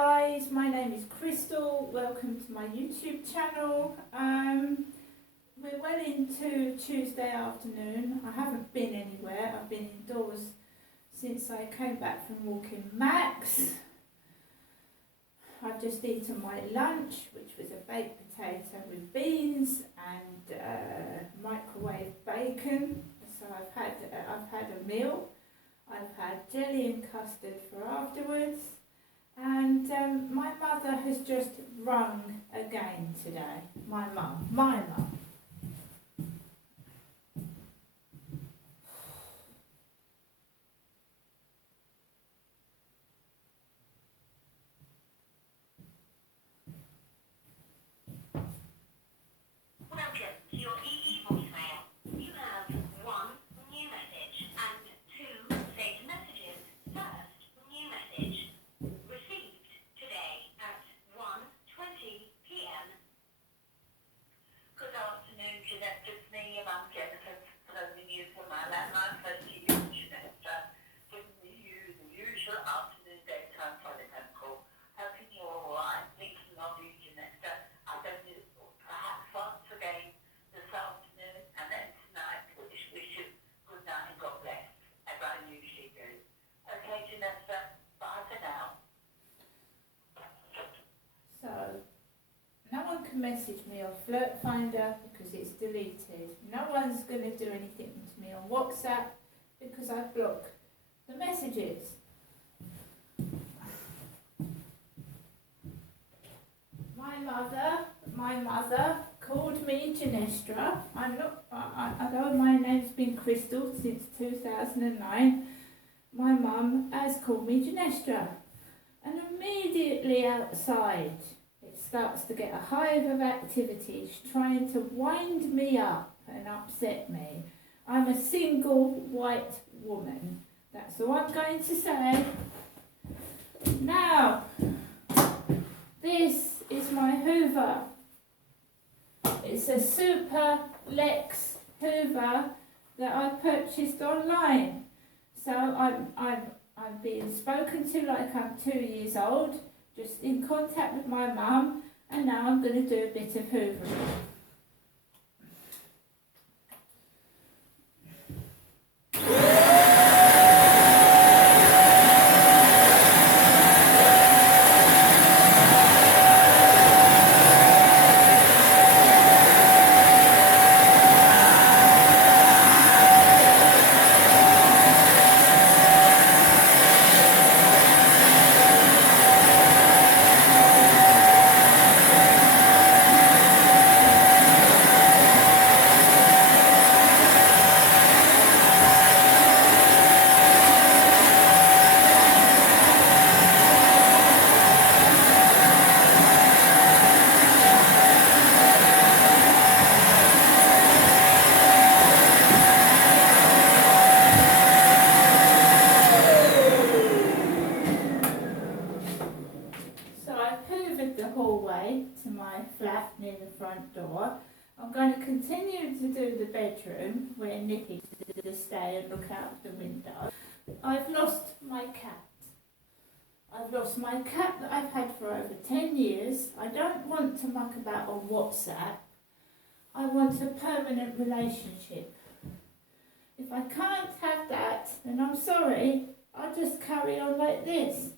guys, my name is Crystal. Welcome to my YouTube channel. We're well into Tuesday afternoon. I haven't been anywhere. I've been indoors since I came back from walking Max. I've just eaten my lunch, which was a baked potato with beans and microwave bacon. So I've had a meal. I've had jelly and custard for afterwards. And my mother has just rung again today. My mum. Welcome to your EE voicemail. You have one new message and two saved messages. First new message received today at 1:20 p.m. Good afternoon, Jeanette. It's me, and I'm Jennifer, phoning you from my landline phone to you, Jeanette. Giving you the usual afternoon daytime telephone call. Hoping you're all right. Thinking of you, Jeanette. I don't know, perhaps once again this afternoon and then tonight. Wish you good night and God bless, as I usually do. Okay, Jeanette. Bye for now. So, no one can message me on Flirt Finder because it's deleted. No one's going to do anything to me on WhatsApp because I block the messages. My mother called me Ginestra. I know my name's been Crystal since 2009. My mum has called me Ginestra. And immediately outside, it starts to get a hive of activity. She's trying to wind me up and upset me. I'm a single white woman. That's all I'm going to say. Now, this is my Hoover. It's a Super Lex Hoover that I purchased online. So I'm being spoken to like I'm 2 years old, just in contact with my mum, and now I'm going to do a bit of hoovering. Hallway to my flat near the front door. I'm going to continue to do the bedroom where Nicky to stay and look out the window. I've lost my cat. I've lost my cat that I've had for over 10 years. I don't want to muck about on WhatsApp. I want a permanent relationship. If I can't have that, then I'm sorry, I'll just carry on like this.